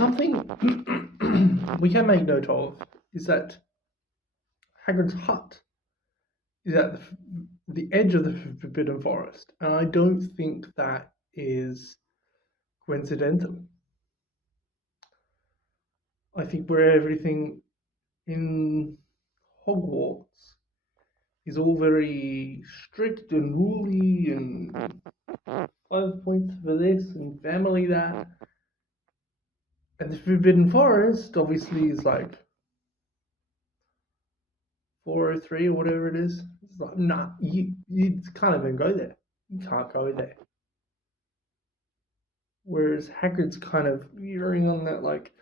something we can make note of is that Hagrid's hut is at the edge of the Forbidden Forest, and I don't think that is coincidental. I think where everything in Hogwarts is all very strict and ruley and 5 points for this and family that. And the Forbidden Forest obviously is like 403 or whatever it is. It's like, nah, you can't even go there. You can't go there. Whereas Hagrid's kind of veering on that, like,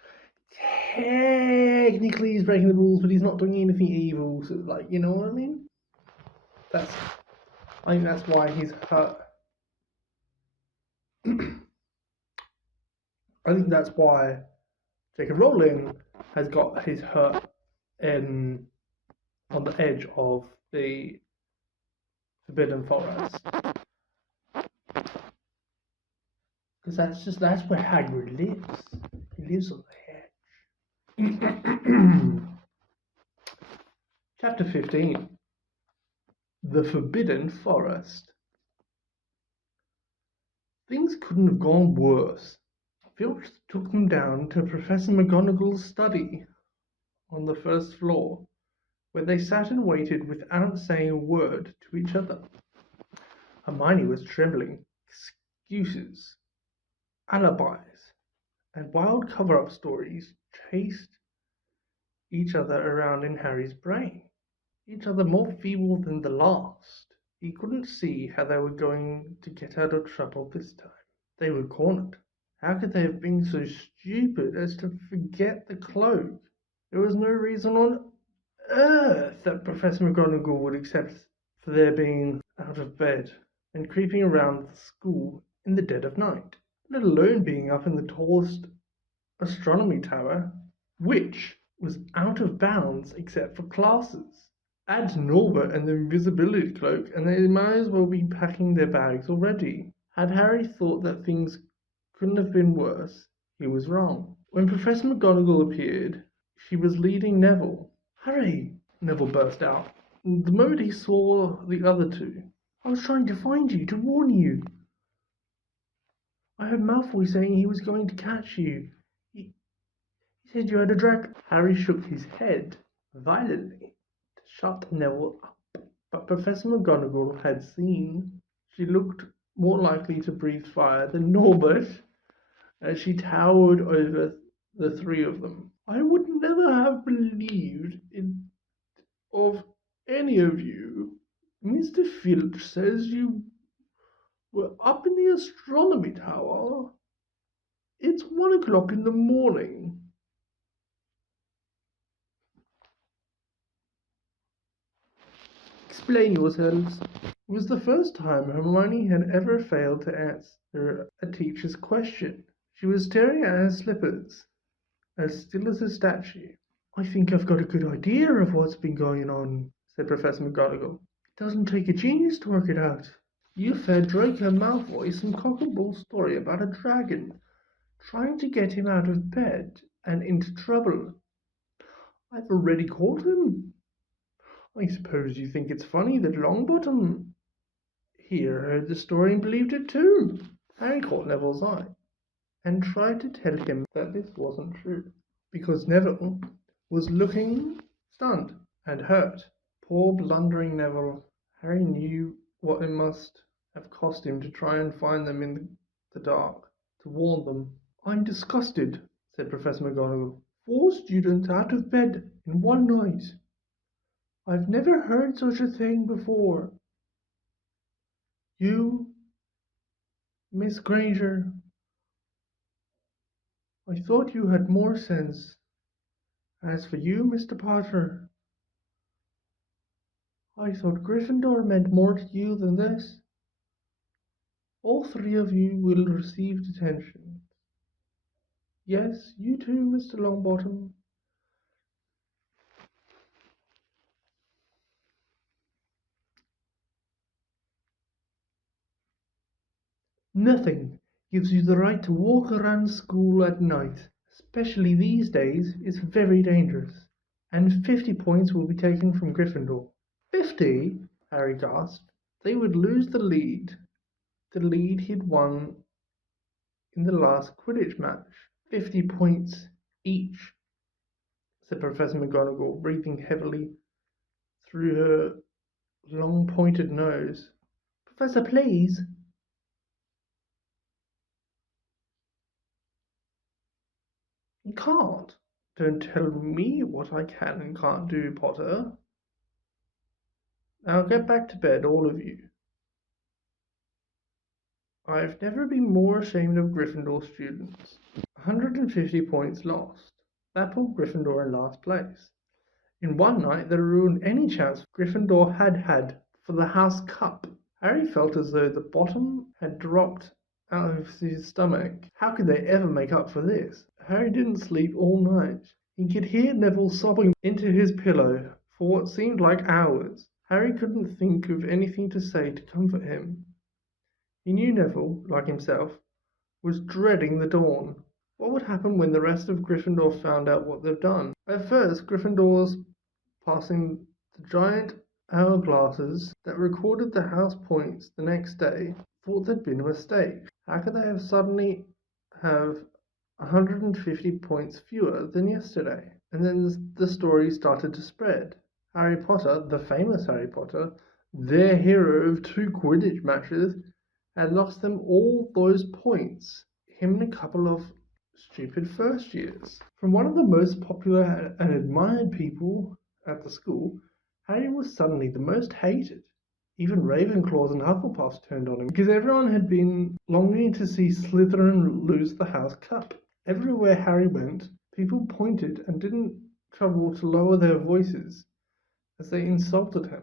technically he's breaking the rules, but he's not doing anything evil. So, like, you know what I mean? I think that's why he's hurt. I think that's why J.K. Rowling has got his hurt on the edge of the Forbidden Forest. Because that's where Hagrid lives. He lives on the edge. Chapter 15. The Forbidden Forest. Things couldn't have gone worse. Filch took them down to Professor McGonagall's study on the first floor, where they sat and waited without saying a word to each other. Hermione was trembling. Excuses, alibis, and wild cover-up stories chased each other around in Harry's brain, each other more feeble than the last. He couldn't see how they were going to get out of trouble this time. They were cornered. How could they have been so stupid as to forget the cloak? There was no reason on earth that Professor McGonagall would accept for their being out of bed and creeping around the school in the dead of night, let alone being up in the tallest astronomy tower, which was out of bounds except for classes. Add Norbert and the invisibility cloak, and they might as well be packing their bags already. Had Harry thought that things couldn't have been worse, he was wrong. When Professor McGonagall appeared, she was leading Neville. "Harry!" Neville burst out, the moment he saw the other two. "I was trying to find you, to warn you. I heard Malfoy saying he was going to catch you. He said you had a drag." Harry shook his head violently to shut Neville up, but Professor McGonagall had seen. She looked more likely to breathe fire than Norbert as she towered over the three of them. "I would never have believed it of any of you. Mr. Filch says you were up in the astronomy tower. It's 1 o'clock in the morning." "Explain yourselves." It was the first time Hermione had ever failed to answer a teacher's question. She was staring at her slippers, as still as a statue. "I think I've got a good idea of what's been going on," said Professor McGonagall. "It doesn't take a genius to work it out. You fed Draco Malfoy some cock-and-bull story about a dragon trying to get him out of bed and into trouble. I've already caught him. I suppose you think it's funny that Longbottom here heard the story and believed it too." Harry caught Neville's eye and tried to tell him that this wasn't true, because Neville was looking stunned and hurt. Poor blundering Neville. Harry knew what it must have cost him to try and find them in the dark, to warn them. "I'm disgusted," said Professor McGonagall. "4 students out of bed in one night. I've never heard such a thing before. You, Miss Granger, I thought you had more sense. As for you, Mr. Potter, I thought Gryffindor meant more to you than this. All 3 of you will receive detention. Yes, you too, Mr. Longbottom. Nothing gives you the right to walk around school at night, especially these days, is very dangerous, and 50 points will be taken from Gryffindor. 50? Harry gasped. They would lose the lead he'd won in the last Quidditch match. 50 points each, said Professor McGonagall, breathing heavily through her long pointed nose. Professor, please. You can't. Don't tell me what I can and can't do, Potter. Now get back to bed, all of you. I've never been more ashamed of Gryffindor students. 150 points lost. That put Gryffindor in last place. In one night, they ruined any chance Gryffindor had for the House Cup. Harry felt as though the bottom had dropped out of his stomach. How could they ever make up for this? Harry didn't sleep all night. He could hear Neville sobbing into his pillow for what seemed like hours. Harry couldn't think of anything to say to comfort him. He knew Neville, like himself, was dreading the dawn. What would happen when the rest of Gryffindor found out what they've done? At first, Gryffindors, passing the giant hourglasses that recorded the house points the next day, thought there'd been a mistake. How could they have suddenly have 150 points fewer than yesterday? And then the story started to spread. Harry Potter, the famous Harry Potter, their hero of 2 Quidditch matches, had lost them all those points. Him and a couple of stupid first years. From one of the most popular and admired people at the school, Harry was suddenly the most hated. Even Ravenclaws and Hufflepuffs turned on him because everyone had been longing to see Slytherin lose the House Cup. Everywhere Harry went, people pointed and didn't trouble to lower their voices as they insulted him.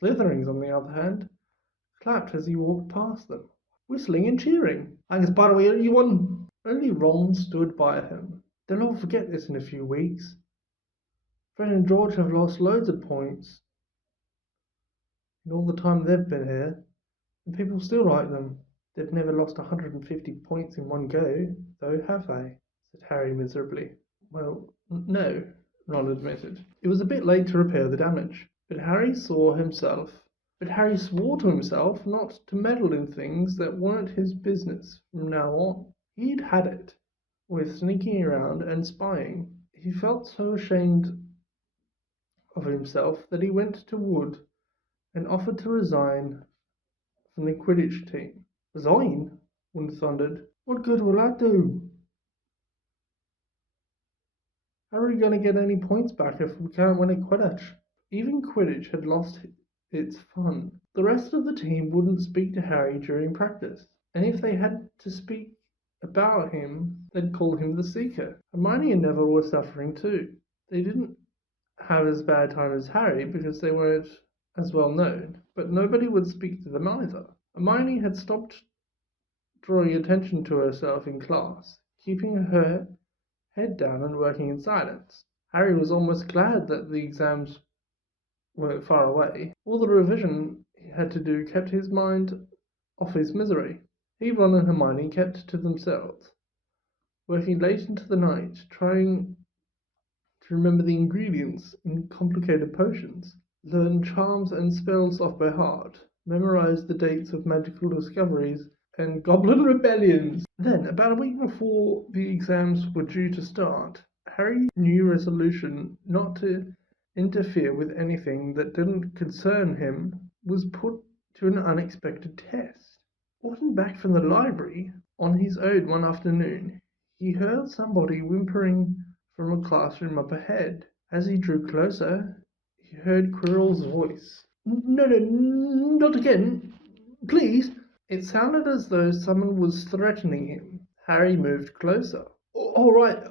Slytherins, on the other hand, clapped as he walked past them, whistling and cheering. Thanks, Barry, you won. Only Ron stood by him. They'll all forget this in a few weeks. Fred and George have lost loads of points in all the time they've been here, and people still like them. They've never lost 150 points in one go, though, have they? Said Harry miserably. Well, no, Ron admitted. It was a bit late to repair the damage, but Harry swore to himself not to meddle in things that weren't his business from now on. He'd had it with sneaking around and spying. He felt so ashamed of himself that he went to Wood and offered to resign from the Quidditch team. Resign? Wood thundered. What good will that do? How are we going to get any points back if we can't win at Quidditch? Even Quidditch had lost its fun. The rest of the team wouldn't speak to Harry during practice, and if they had to speak about him, they'd call him the Seeker. Hermione and Neville were suffering too. They didn't have as bad time as Harry because they weren't as well known, but nobody would speak to them either. Hermione had stopped drawing attention to herself in class, keeping her head down and working in silence. Harry was almost glad that the exams weren't far away. All the revision he had to do kept his mind off his misery. He, Ron and Hermione kept to themselves, working late into the night, trying to remember the ingredients in complicated potions, learn charms and spells off by heart, memorize the dates of magical discoveries and goblin rebellions. Then, about a week before the exams were due to start, Harry's new resolution not to interfere with anything that didn't concern him was put to an unexpected test. Walking back from the library on his own one afternoon, he heard somebody whimpering from a classroom up ahead. As he drew closer, he heard Quirrell's voice. No, not again. Please. It sounded as though someone was threatening him. Harry moved closer. All right.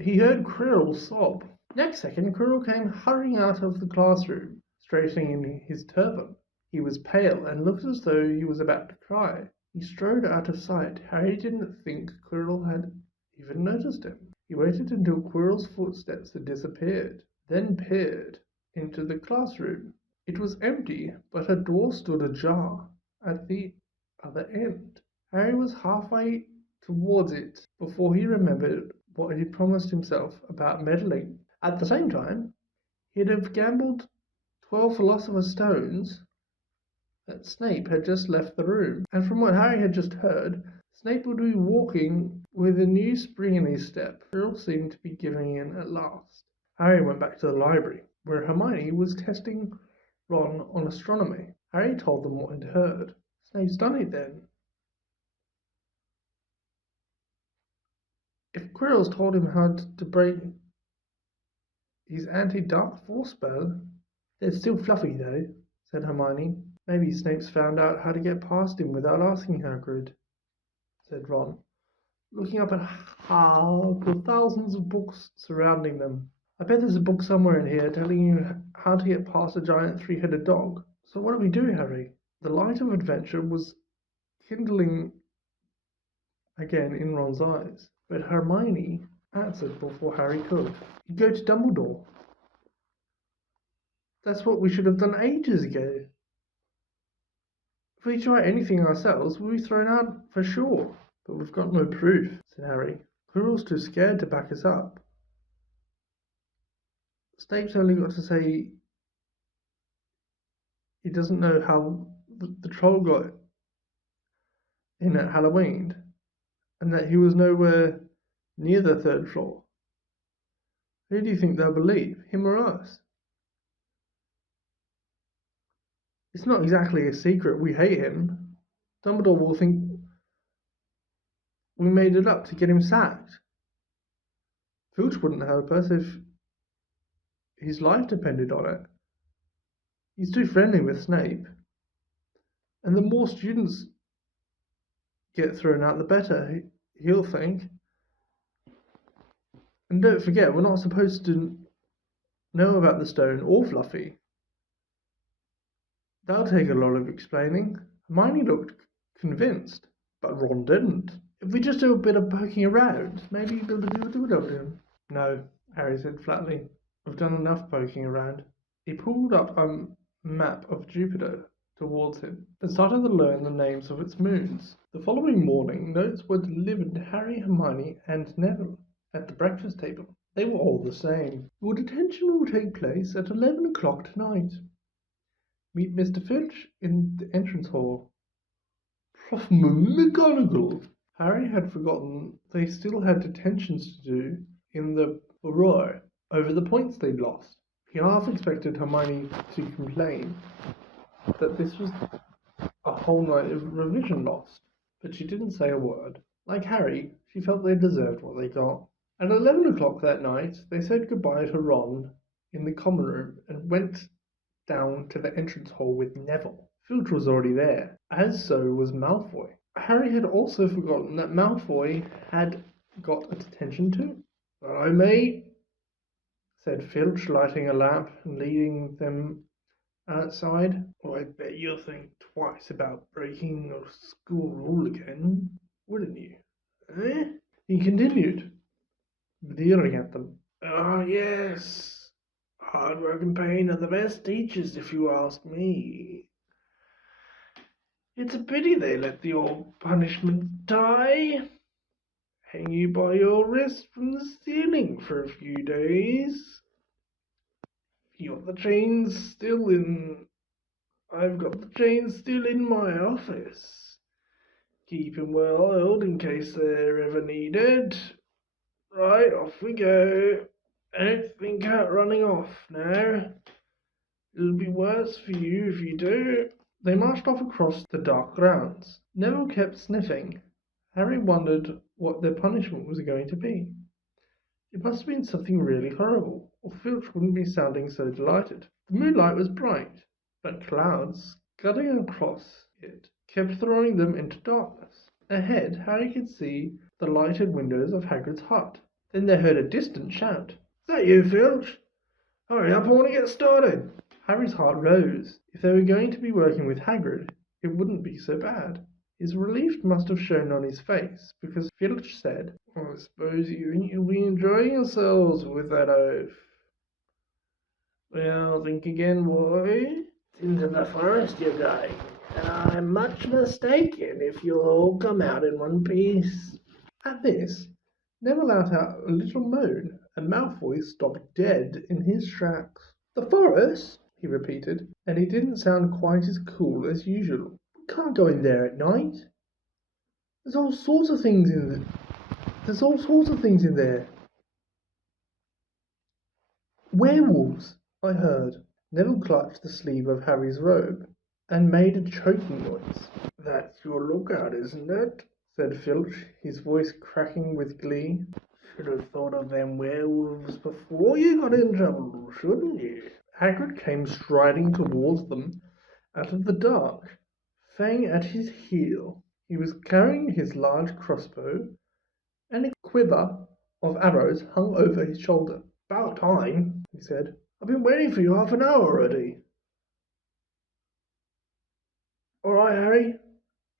He heard Quirrell sob. Next second, Quirrell came hurrying out of the classroom, straightening his turban. He was pale and looked as though he was about to cry. He strode out of sight. Harry didn't think Quirrell had even noticed him. He waited until Quirrell's footsteps had disappeared, then peered into the classroom. It was empty, but a door stood ajar at the other end. Harry was halfway towards it before he remembered what he'd promised himself about meddling. At the same time, he'd have gambled 12 Philosopher's Stones that Snape had just left the room, and from what Harry had just heard, Snape would be walking with a new spring in his step. Quirrell seemed to be giving in at last. Harry went back to the library, where Hermione was testing Ron on astronomy. Harry told them what he'd heard. Snape's done it then. If Quirrell's told him how to break his anti-dark force spell, there's still Fluffy though, said Hermione. Maybe Snape's found out how to get past him without asking Hagrid, said Ron, looking up at the thousands of books surrounding them. I bet there's a book somewhere in here telling you how to get past a giant three-headed dog. So what do we do, Harry? The light of adventure was kindling again in Ron's eyes, but Hermione answered before Harry could. You go to Dumbledore. That's what we should have done ages ago. If we try anything ourselves, we'll be thrown out for sure. But we've got no proof, said Harry. Quirrell's too scared to back us up. Snape's only got to say he doesn't know how the troll got in at Halloween, and that he was nowhere near the third floor. Who do you think they'll believe, him or us? It's not exactly a secret we hate him. Dumbledore will think we made it up to get him sacked. Filch wouldn't help us if his life depended on it. He's too friendly with Snape. And the more students get thrown out, the better, he'll think. And don't forget, we're not supposed to know about the stone or Fluffy. That'll take a lot of explaining. Hermione looked convinced, but Ron didn't. If we just do a bit of poking around, maybe we'll do. No, Harry said flatly. We've done enough poking around. He pulled up a map of Jupiter towards him and started to learn the names of its moons. The following morning, notes were delivered to Harry, Hermione, and Neville at the breakfast table. They were all the same. Your detention will take place at 11 o'clock tonight. Meet Mr. Filch in the entrance hall. Prof. McGonagall. Harry had forgotten they still had detentions to do in the bureau over the points they'd lost. He half expected Hermione to complain that this was a whole night of revision lost, but she didn't say a word. Like Harry, she felt they deserved what they got. At 11 o'clock that night, they said goodbye to Ron in the common room and went down to the entrance hall with Neville. Filch was already there, as so was Malfoy. Harry had also forgotten that Malfoy had got a detention too. "Hello, mate," said Filch, lighting a lamp and leading them outside. "I bet you'll think twice about breaking a school rule again, wouldn't you? Eh?" He continued, leering at them. "Ah, yes. Hard work and pain are the best teachers, if you ask me. It's a pity they let the old punishment die. Hang you by your wrist from the ceiling for a few days. I've got the chains still in my office. Keep 'em well oiled in case they're ever needed. Right, off we go. Don't think out running off now. It'll be worse for you if you do." They marched off across the dark grounds. Neville kept sniffing. Harry wondered what their punishment was going to be. It must have been something really horrible, or Filch wouldn't be sounding so delighted. The moonlight was bright, but clouds scudding across it kept throwing them into darkness. Ahead, Harry could see the lighted windows of Hagrid's hut. Then they heard a distant shout. "Is that you, Filch? Hurry up, I want to get started." Harry's heart rose. If they were going to be working with Hagrid, it wouldn't be so bad. His relief must have shown on his face, because Filch said, "I suppose you think you'll be enjoying yourselves with that oath." "Well, think again, boy. It's into the forest you're going, and I'm much mistaken if you'll all come out in one piece." At this, Neville let out a little moan, and Malfoy stopped dead in his tracks. "The forest?" he repeated, and he didn't sound quite as cool as usual. "We can't go in there at night. There's all sorts of things in there. There's all sorts of things in there. Werewolves, I heard." Neville clutched the sleeve of Harry's robe and made a choking noise. "That's your lookout, isn't it?" said Filch, his voice cracking with glee. "Should have thought of them werewolves before you got in trouble, shouldn't you?" Hagrid came striding towards them out of the dark, Fang at his heel. He was carrying his large crossbow, and a quiver of arrows hung over his shoulder. "About time," he said. "I've been waiting for you half an hour already." "All right, Harry?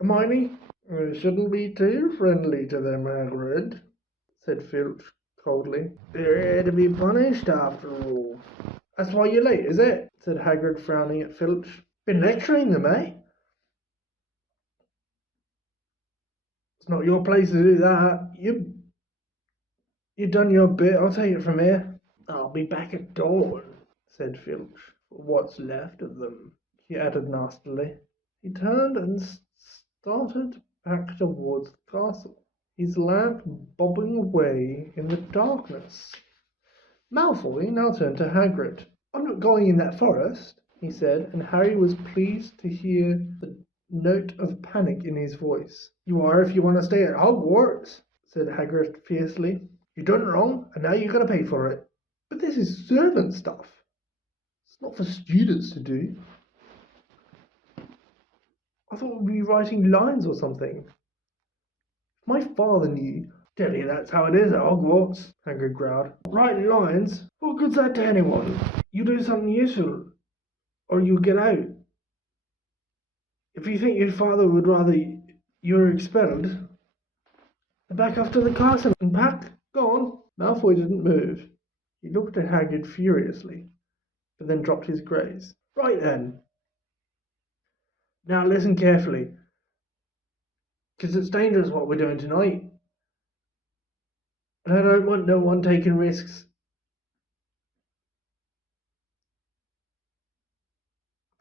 Hermione?" "You shouldn't be too friendly to them, Hagrid," said Filch coldly. "They're here to be punished, after all." "That's why you're late, is it?" said Hagrid, frowning at Filch. "Been lecturing them, eh?" "It's not your place to do that. You've done your bit. I'll take it from here." "I'll be back at dawn," said Filch. "What's left of them," he added nastily. He turned and started back towards the castle, his lamp bobbing away in the darkness. Malfoy now turned to Hagrid. "I'm not going in that forest," he said, and Harry was pleased to hear the note of panic in his voice. "You are if you want to stay at Hogwarts," said Hagrid fiercely. "You've done wrong, and now you're going to pay for it." "But this is servant stuff. It's not for students to do." "I thought we'd be writing lines or something. If my father knew—" "Tell you that's how it is at Hogwarts," Hagrid growled. "Writing lines? What good's that to anyone? You do something useful, or you get out. If you think your father would rather you were expelled, then back off to the castle and pack. Go on." Malfoy didn't move. He looked at Hagrid furiously, but then dropped his gaze. "Right then. Now listen carefully, because it's dangerous what we're doing tonight, and I don't want no one taking risks.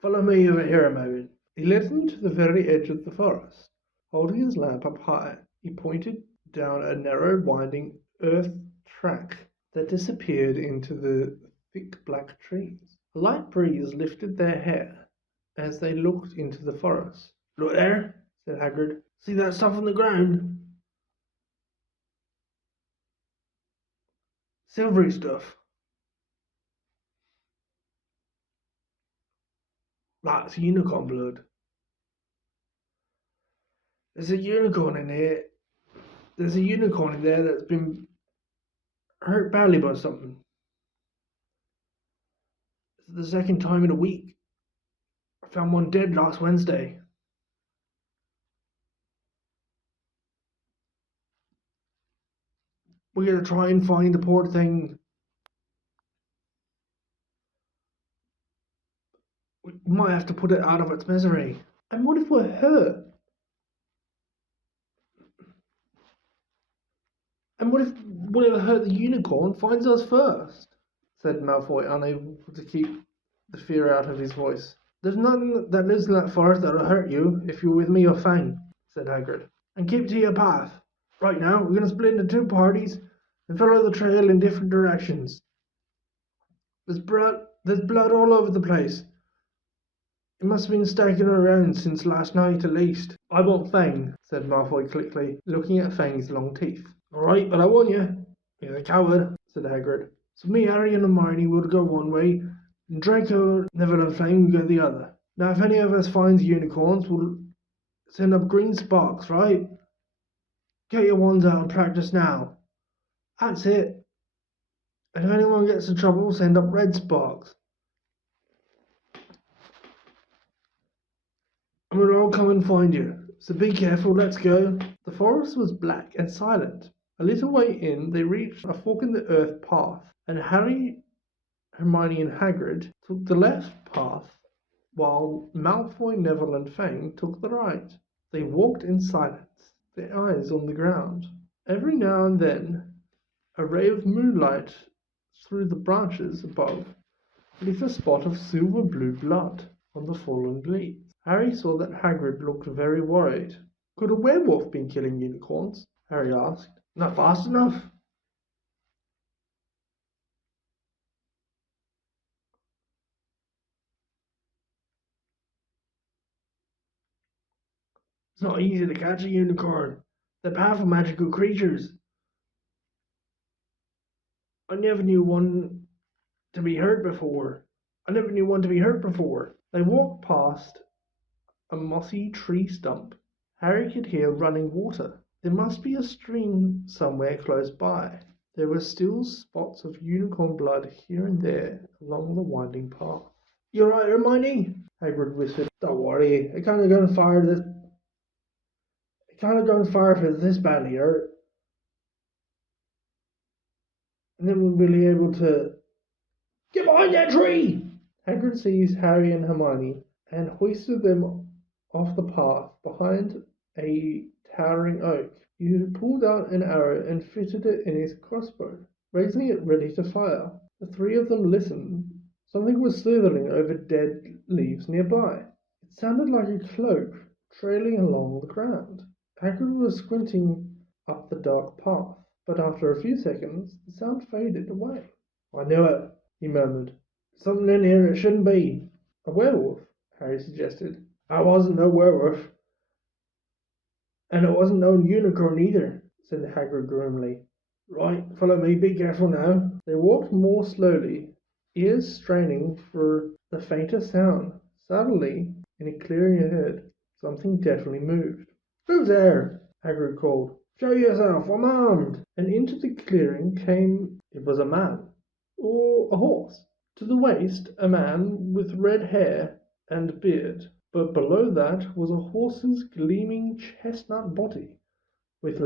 Follow me over here a moment." He led them to the very edge of the forest. Holding his lamp up high, he pointed down a narrow, winding earth track that disappeared into the thick black trees. A light breeze lifted their hair as they looked into the forest. "Look there," said Hagrid. "See that stuff on the ground? Silvery stuff. That's unicorn blood. There's a unicorn in here. There's a unicorn in there that's been hurt badly by something. It's the second time in a week. I found one dead last Wednesday. We're gonna try and find the poor thing. We might have to put it out of its misery." "And what if we're hurt? And what if whatever hurt the unicorn finds us first?" said Malfoy, unable to keep the fear out of his voice. "There's nothing that lives in that forest that'll hurt you if you're with me or Fang," said Hagrid. "And keep to your path. Right now, we're going to split into two parties and follow the trail in different directions. There's blood all over the place. It must have been stacking around since last night at least." "I want Fang," said Malfoy quickly, looking at Fang's long teeth. "All right, but I warn you, you're a coward," said Hagrid. "So me, Harry, and Hermione will go one way, and Draco, Neville, and Fang will go the other. Now, if any of us finds unicorns, we'll send up green sparks, right? Get your wands out and practice now. That's it. And if anyone gets in trouble, send up red sparks. And we'll all come and find you. So be careful, let's go." The forest was black and silent. A little way in, they reached a fork in the earth path, and Harry, Hermione, and Hagrid took the left path, while Malfoy, Neville, and Fang took the right. They walked in silence, their eyes on the ground. Every now and then, a ray of moonlight through the branches above lit a spot of silver-blue blood on the fallen leaves. Harry saw that Hagrid looked very worried. Could a werewolf be killing unicorns? Harry asked. Not fast enough? It's not easy to catch a unicorn. They're powerful magical creatures. I never knew one to be hurt before. I never knew one to be hurt before. They walked past a mossy tree stump. Harry could hear running water. There must be a stream somewhere close by. There were still spots of unicorn blood here and there along the winding path. "You're right, Hermione," Hagrid whispered. "Don't worry, I can't have gone far for this badly hurt. And then we'll be able to get behind that tree." Hagrid seized Harry and Hermione and hoisted them off the path behind a towering oak. He pulled out an arrow and fitted it in his crossbow, raising it ready to fire. The three of them listened. Something was slithering over dead leaves nearby. It sounded like a cloak trailing along the ground. Hagrid was squinting up the dark path, but after a few seconds the sound faded away. "I knew it," he murmured. "Something in here it shouldn't be." "A werewolf," Harry suggested. "I wasn't no werewolf. And it wasn't no unicorn either," said Hagrid grimly. "Right, follow me, be careful now." They walked more slowly, ears straining for the faintest sound. Suddenly, in a clearing ahead, something definitely moved. "Who's there?" Hagrid called. "Show yourself, I'm armed." And into the clearing came, it was a man, or a horse. To the waist, a man with red hair and beard, but below that was a horse's gleaming chestnut body, with a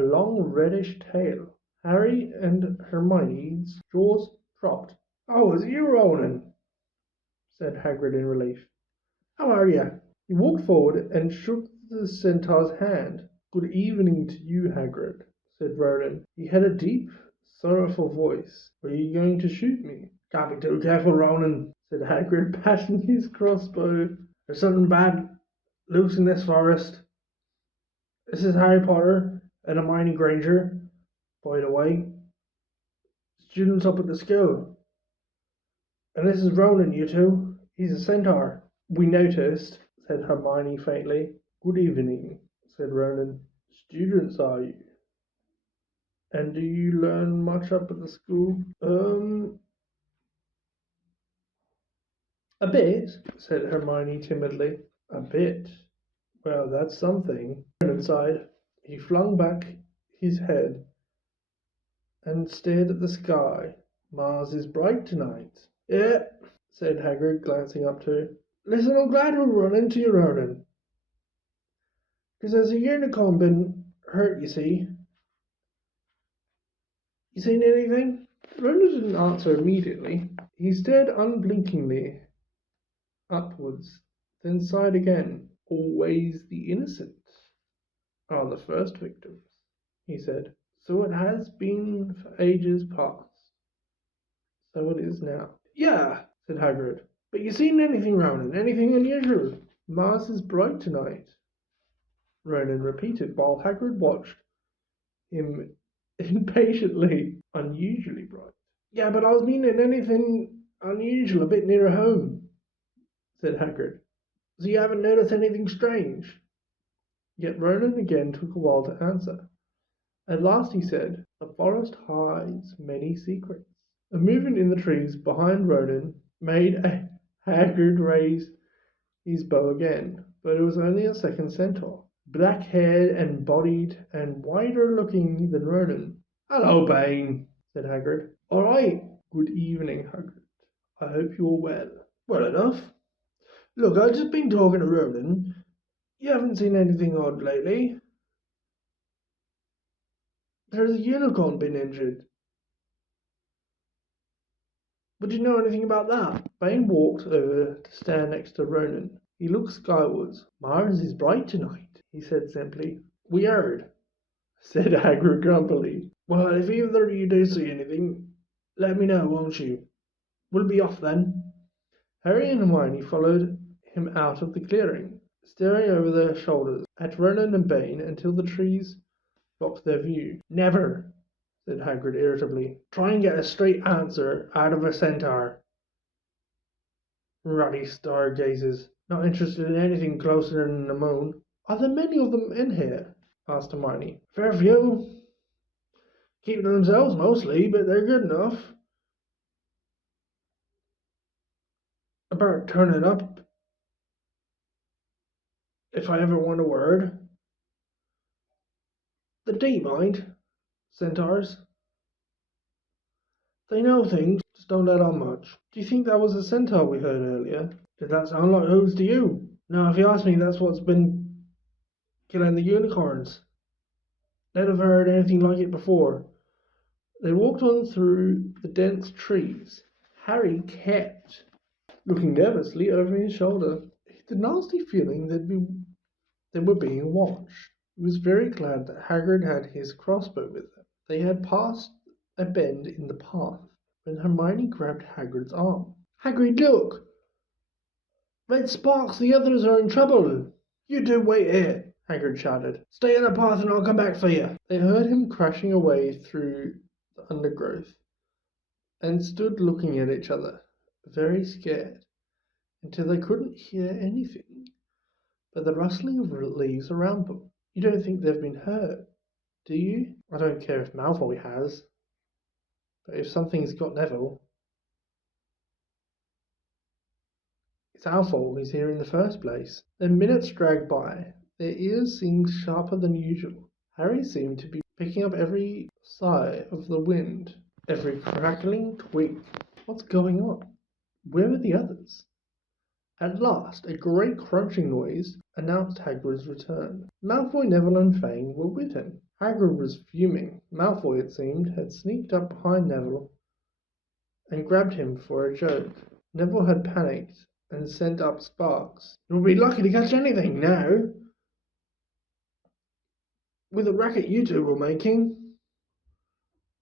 long reddish tail. Harry and Hermione's jaws dropped. "Oh, is it you, Ronan?" said Hagrid in relief. "How are you?" He walked forward and shook the centaur's hand. "Good evening to you, Hagrid," said Ronan. He had a deep, sorrowful voice. "Are you going to shoot me?" "Can't be too careful, Ronan," said Hagrid, patting his crossbow. "There's something bad loose in this forest. This is Harry Potter and Hermione Granger, by the way, students up at the school. And this is Ronan, you two. He's a centaur." "We noticed," said Hermione faintly. "Good evening," said Ronan. "Students, are you? And do you learn much up at the school?" "A bit," said Hermione timidly. "A bit? Well, that's something." Ronan sighed. He flung back his head and stared at the sky. "Mars is bright tonight." "Yeah," said Hagrid, glancing up too. "Listen, I'm glad we're running to you, Ronan. Because there's a unicorn been hurt, you see." "You seen anything?" Ronan didn't answer immediately. He stared unblinkingly upwards, then sighed again. "Always the innocent are the first victims," he said. "So it has been for ages past. So it is now." "Yeah," said Hagrid. "But you seen anything, Ronan? Anything unusual?" "Mars is bright tonight," Ronan repeated while Hagrid watched him impatiently. "Unusually bright." "Yeah, but I was meaning anything unusual a bit nearer home," said Hagrid. "So you haven't noticed anything strange?" Yet Ronan again took a while to answer. At last he said, "The forest hides many secrets." A movement in the trees behind Ronan made Hagrid raise his bow again, but it was only a second centaur, black-haired and bodied and wider-looking than Ronan. "Hello, Bane," said Hagrid. "All right." "Good evening, Hagrid. I hope you're well." "Well enough. Look, I've just been talking to Ronan. You haven't seen anything odd lately?" "There's a unicorn been injured." "But do you know anything about that?" Bane walked over to stand next to Ronan. He looked skywards. "Mars is bright tonight," he said simply. "We heard." said Hagrid grumpily. Well, if either of you do see anything, let me know, won't you? We'll be off then. Harry and Hermione followed him out of the clearing, staring over their shoulders at Ronan and Bane until the trees blocked their view. Never, said Hagrid irritably. Try and get a straight answer out of a centaur. Ruddy stargazers, not interested in anything closer than the moon. Are there many of them in here? Asked Hermione. Fair few. Keep to themselves mostly, but they're good enough. About turning up, if I ever want a word. The deep mind, centaurs. They know things, just don't let on much. Do you think that was a centaur we heard earlier? Did that sound like hooves to you? No, if you ask me, that's what's been killing the unicorns. Never heard anything like it before. They walked on through the dense trees. Harry kept looking nervously over his shoulder. He had a nasty feeling that they were being watched. He was very glad that Hagrid had his crossbow with him. They had passed a bend in the path when Hermione grabbed Hagrid's arm. Hagrid, look! Red sparks, the others are in trouble. You two wait here, Hagrid shouted. Stay in the path and I'll come back for you. They heard him crashing away through the undergrowth and stood looking at each other, very scared, until they couldn't hear anything but the rustling of leaves around them. You don't think they've been hurt, do you? I don't care if Malfoy has, but if something's got Neville, it's our fault he's here in the first place. Then minutes dragged by. Their ears seemed sharper than usual. Harry seemed to be picking up every sigh of the wind, every crackling twig. What's going on? Where are the others? At last, a great crunching noise announced Hagrid's return. Malfoy, Neville, and Fang were with him. Hagrid was fuming. Malfoy, it seemed, had sneaked up behind Neville and grabbed him for a joke. Neville had panicked and sent up sparks. You'll be lucky to catch anything now, with the racket you two were making.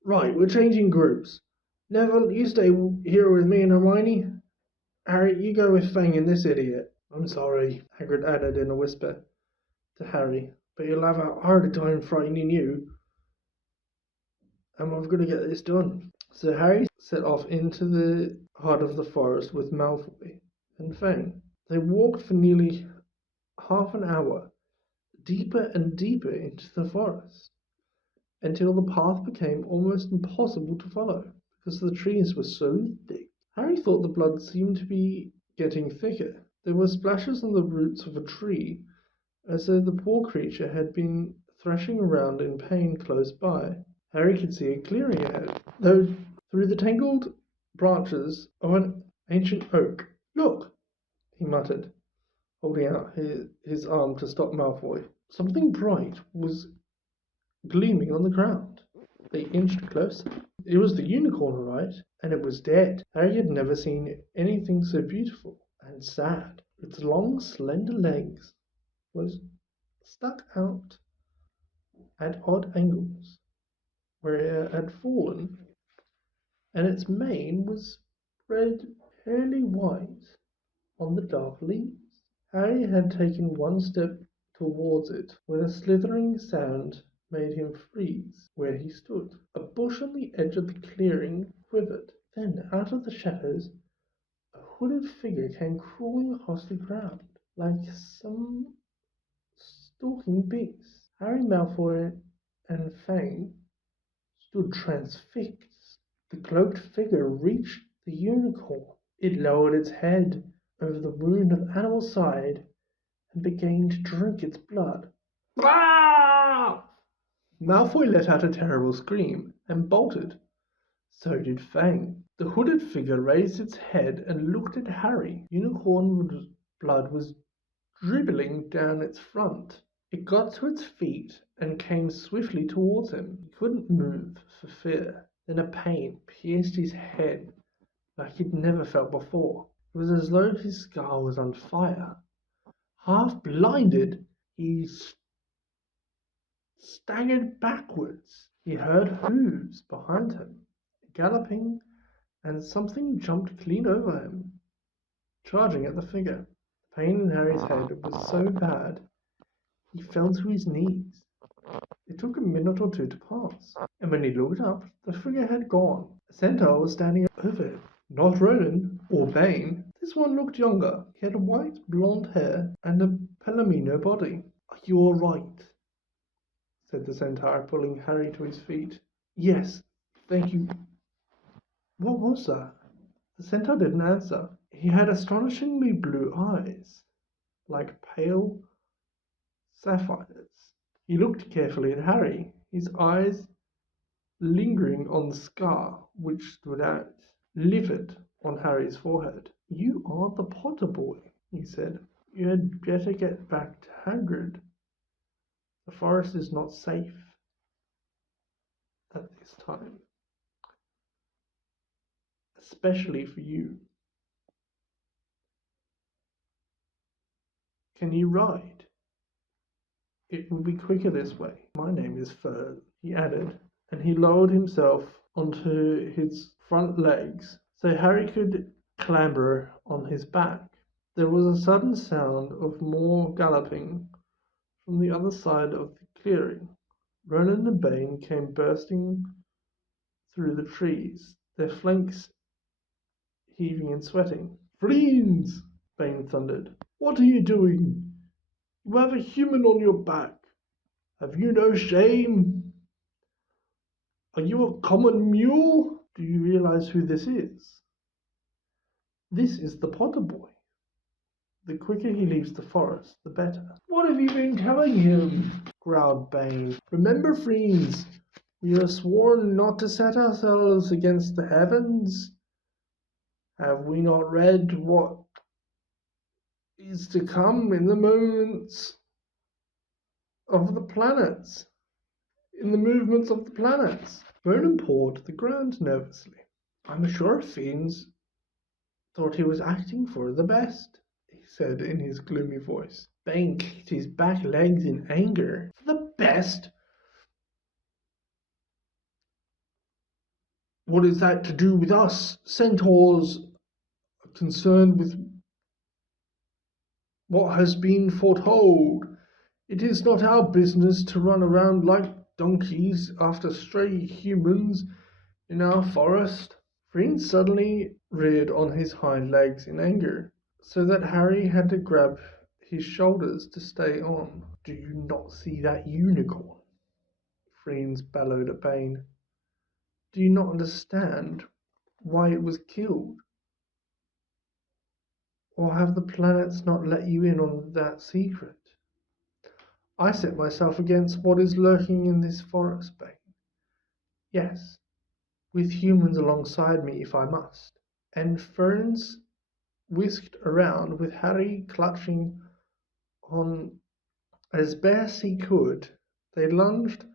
Right, we're changing groups. Neville, you stay here with me and Hermione. Harry, you go with Fang and this idiot. I'm sorry, Hagrid added in a whisper to Harry, but you'll have a harder time frightening you. And we're going to get this done. So Harry set off into the heart of the forest with Malfoy and Fang. They walked for nearly half an hour, deeper and deeper into the forest, until the path became almost impossible to follow because the trees were so thick. Harry thought the blood seemed to be getting thicker. There were splashes on the roots of a tree, as though the poor creature had been thrashing around in pain close by. Harry could see a clearing ahead, though through the tangled branches of an ancient oak. Look, he muttered, holding out his arm to stop Malfoy. Something bright was gleaming on the ground. They inched closer. It was the unicorn, all right, and it was dead. Harry had never seen anything so beautiful and sad. Its long, slender legs was stuck out at odd angles where it had fallen, and its mane was spread pearly white on the dark leaves. Harry had taken one step towards it when a slithering sound made him freeze where he stood. A bush on the edge of the clearing quivered. Then, out of the shadows, a hooded figure came crawling across the ground like some stalking beast. Harry, Malfoy, and Fang stood transfixed. The cloaked figure reached the unicorn. It lowered its head over the wound on the animal's side and began to drink its blood. Ah! Malfoy let out a terrible scream and bolted. So did Fang. The hooded figure raised its head and looked at Harry. Unicorn blood was dribbling down its front. It got to its feet and came swiftly towards him. He couldn't move for fear. Then a pain pierced his head like he'd never felt before. It was as though his skull was on fire. Half blinded, he staggered backwards. He heard hooves behind him, galloping, and something jumped clean over him, charging at the figure. The pain in Harry's head was so bad he fell to his knees. It took a minute or two to pass, and when he looked up, the figure had gone. A centaur was standing over him. Not Ronan or Bane. This one looked younger. He had white blonde hair and a palomino body. "Are you all right?" said the centaur, pulling Harry to his feet. "Yes, thank you." What was that? The centaur didn't answer. He had astonishingly blue eyes, like pale sapphires. He looked carefully at Harry, his eyes lingering on the scar which stood out, livid, on Harry's forehead. "You are the Potter boy," he said. "You had better get back to Hagrid. The forest is not safe at this time, especially for you. Can you ride? It will be quicker this way. My name is Fern," he added, and he lowered himself onto his front legs so Harry could clamber on his back. There was a sudden sound of more galloping from the other side of the clearing. Ronan and Bane came bursting through the trees, their flanks heaving and sweating. "Friends!" Bane thundered. "What are you doing? You have a human on your back. Have you no shame? Are you a common mule? Do you realize who this is? This is the Potter boy. The quicker he leaves the forest, the better." "What have you been telling him?" growled Bane. "Remember, friends, we are sworn not to set ourselves against the heavens. Have we not read what is to come in the moments of the planets, in the movements of the planets?" Ronan pawed the ground nervously. "I'm sure Fiends thought he was acting for the best," he said in his gloomy voice. Bane kicked his back legs in anger. "For the best? What is that to do with us? Centaurs are concerned with what has been foretold. It is not our business to run around like donkeys after stray humans in our forest." Freen suddenly reared on his hind legs in anger, so that Harry had to grab his shoulders to stay on. "Do you not see that unicorn?" Friends bellowed at Bane. "Do you not understand why it was killed? Or have the planets not let you in on that secret? I set myself against what is lurking in this forest, Bane. Yes, with humans alongside me if I must." And Ferns whisked around with Harry clutching on as best he could. They lunged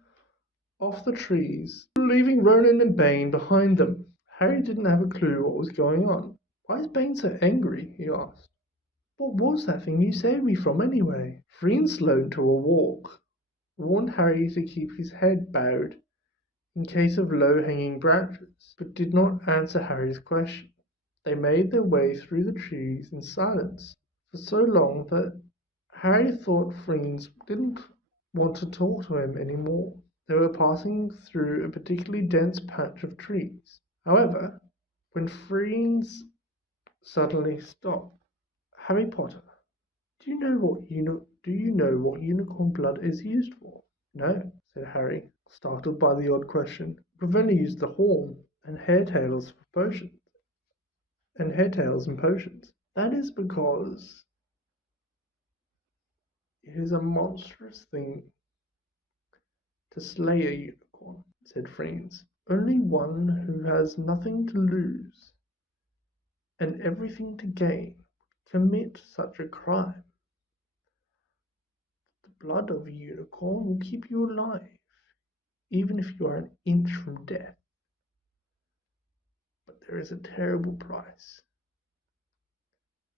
off the trees, leaving Ronan and Bane behind them. Harry didn't have a clue what was going on. "Why is Bane so angry?" he asked. "What was that thing you saved me from, anyway?" Freen slowed to a walk, warned Harry to keep his head bowed in case of low-hanging branches, but did not answer Harry's question. They made their way through the trees in silence for so long that Harry thought Friends didn't want to talk to him any more. They were passing through a particularly dense patch of trees. However, when Friends suddenly stopped, "Harry Potter, do you know what unicorn blood is used for?" "No," said Harry, startled by the odd question. "We've only used the horn and hairtails for potions. And hairtails and potions. That is because it is a monstrous thing to slay a unicorn," said Friends. "Only one who has nothing to lose and everything to gain would commit such a crime. The blood of a unicorn will keep you alive, even if you are an inch from death. But there is a terrible price.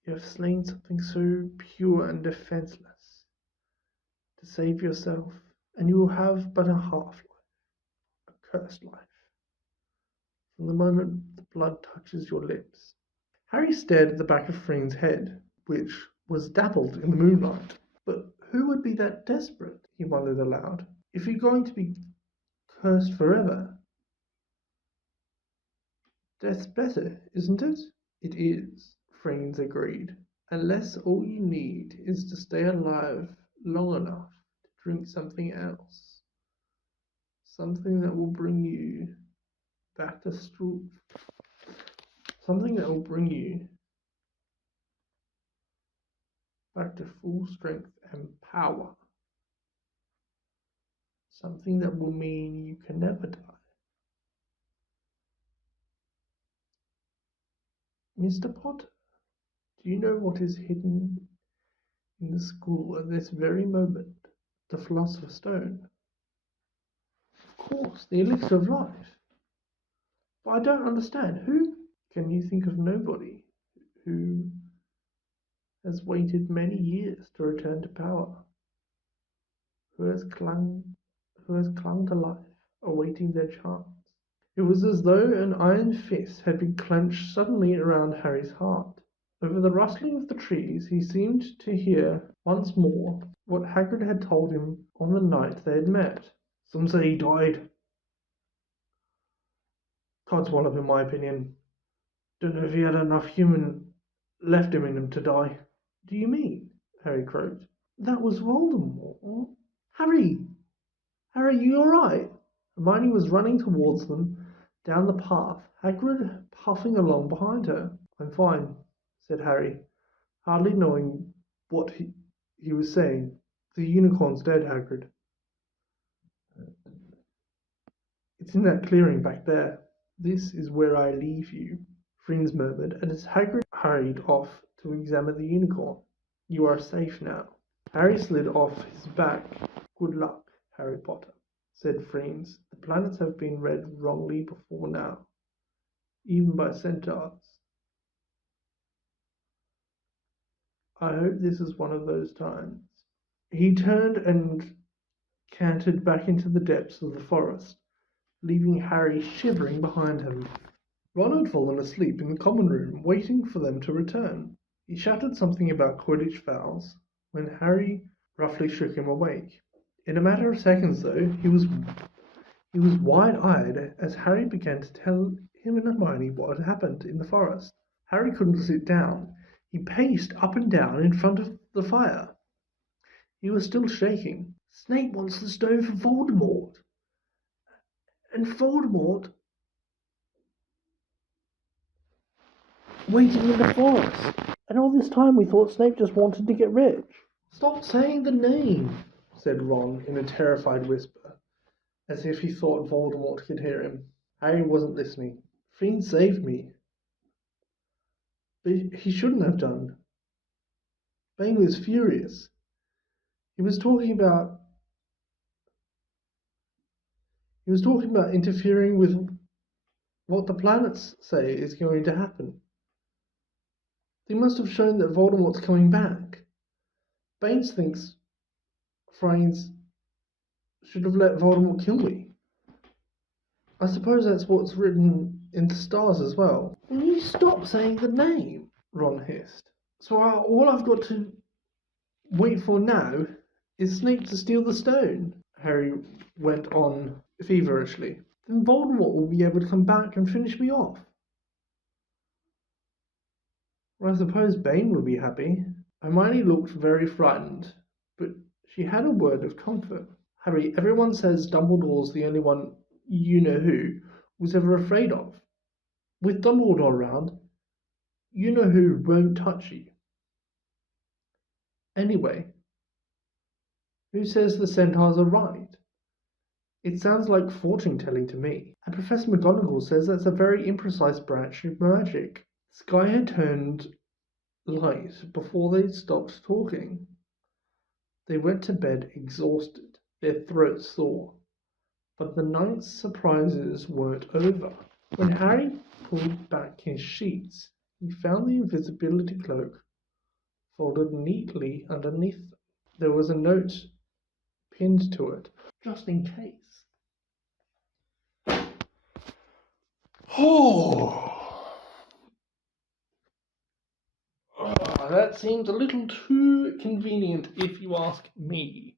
You have slain something so pure and defenseless. To save yourself, and you will have but a half-life, a cursed life, from the moment the blood touches your lips. Harry stared at the back of Frien's head, which was dappled in the moonlight. But who would be that desperate, he wondered aloud, if you're going to be cursed forever? Death's better, isn't it? It is, Friens agreed, unless all you need is to stay alive long enough to drink something else. Something that will bring you back to something that will bring you back to full strength and power. Something that will mean you can never die. Mr. Potter, do you know what is hidden in the school at this very moment? The Philosopher's Stone. Of course, the elixir of life. But I don't understand. Who? Can you think of nobody who has waited many years to return to power? Who has clung to life, awaiting their chance? It was as though an iron fist had been clenched suddenly around Harry's heart. Over the rustling of the trees he seemed to hear once more what Hagrid had told him on the night they had met. Some say he died. Can't swallow, in my opinion. Don't know if he had enough human left in him to die. Do you mean? Harry croaked. That was Voldemort. Harry! Harry, you alright? Hermione was running towards them down the path, Hagrid puffing along behind her. I'm fine, said Harry, hardly knowing what he was saying. The unicorn's dead, Hagrid. It's in that clearing back there. This is where I leave you, Friends murmured, and as Hagrid hurried off to examine the unicorn. You are safe now. Harry slid off his back. Good luck, Harry Potter, said Friends. The planets have been read wrongly before now, even by centaurs. I hope this is one of those times. He turned and cantered back into the depths of the forest, leaving Harry shivering behind him. Ron had fallen asleep in the common room, waiting for them to return. He shouted something about Quidditch fouls when Harry roughly shook him awake. In a matter of seconds, though, he was wide-eyed as Harry began to tell him and Hermione what had happened in the forest. Harry couldn't sit down. He paced up and down in front of the fire. He was still shaking. Snape wants the stone for Voldemort. And Voldemort waiting in the forest. And all this time we thought Snape just wanted to get rich. Stop saying the name, said Ron in a terrified whisper, as if he thought Voldemort could hear him. Harry wasn't listening. Fiend saved me. But he shouldn't have done. Bane was furious. He was talking about interfering with what the planets say is going to happen. They must have shown that Voldemort's coming back. Baines thinks Fiennes should have let Voldemort kill me. I suppose that's what's written in the stars as well. Will you stop saying the name? Ron hissed. So all I've got to wait for now is Snape to steal the stone, Harry went on feverishly. Then Voldemort will be able to come back and finish me off. Well, I suppose Bane would be happy. Hermione looked very frightened, but she had a word of comfort. Harry, everyone says Dumbledore's the only one you-know-who was ever afraid of. With Dumbledore around, you-know-who won't touch you. Anyway, who says the centaurs are right? It sounds like fortune-telling to me. And Professor McGonagall says that's a very imprecise branch of magic. The sky had turned light before they stopped talking. They went to bed exhausted, their throats sore. But the night's surprises weren't over. When Harry pulled back his sheets, he found the invisibility cloak folded neatly underneath them. There was a note pinned to it. just in case. Oh, that seems a little too convenient if you ask me.